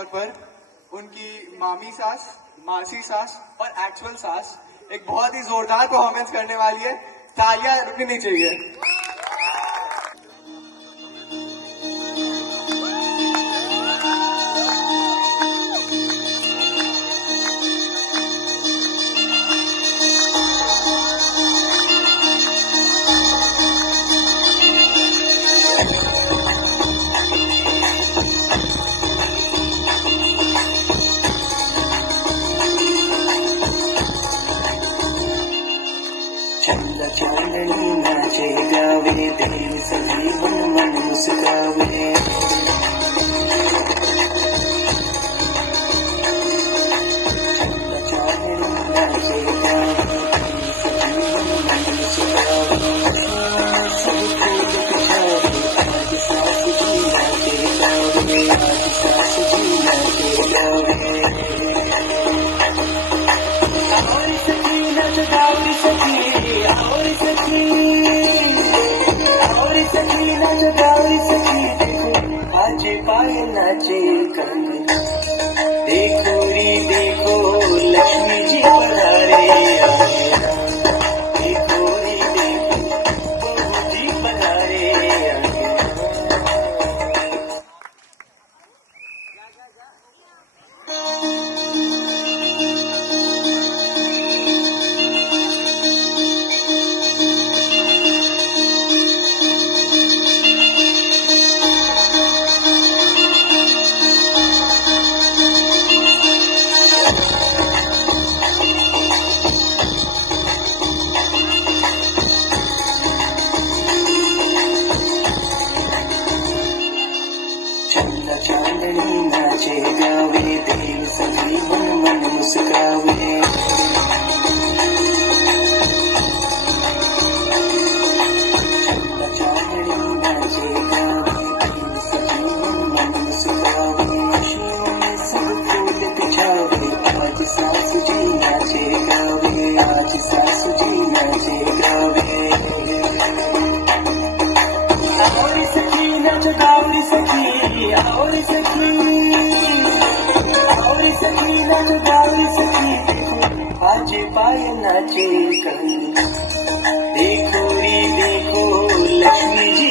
तौर पर उनकी मामी सास, मासी सास और एक्चुअल सास एक बहुत ही जोरदार परफॉर्मेंस करने वाली है। तालियां रुकनी नहीं चाहिए। चंद्र चांदनी नाचे गावे, देव सभी मन मन मुस्कावे। चंद्र चांदनी नाचे गावे, देव सभी मन मन मुस्कावे। सब फूल बिछावे, आज सास जी नाचे गावे, आज सास जी नाचे गावे। हमारी सखी नच गावी सखी, और सखी नच गावी सखी। देखो आज पाए नाचे कंगना, देखो री देखो लक्ष्मी जी पधारे आंगना। देखो री देखो बहू जी पधारे आंगना। चंद्र चांदनी नाचे गावे, देव सभी मन मन मुस्कावे। चंद्र चांदनी नाचे गावे, देव सभी मन मन मुस्कावे। खुशियों में सब फूल बिछावे, आज सासु जी नाचे गावे, आज सासु जी नाचे गावे। और सखी नच गावी सखी, और सखी नच गावी सखी। देखो आज पाए नाचे कंगना, देखो री देखो लक्ष्मी जी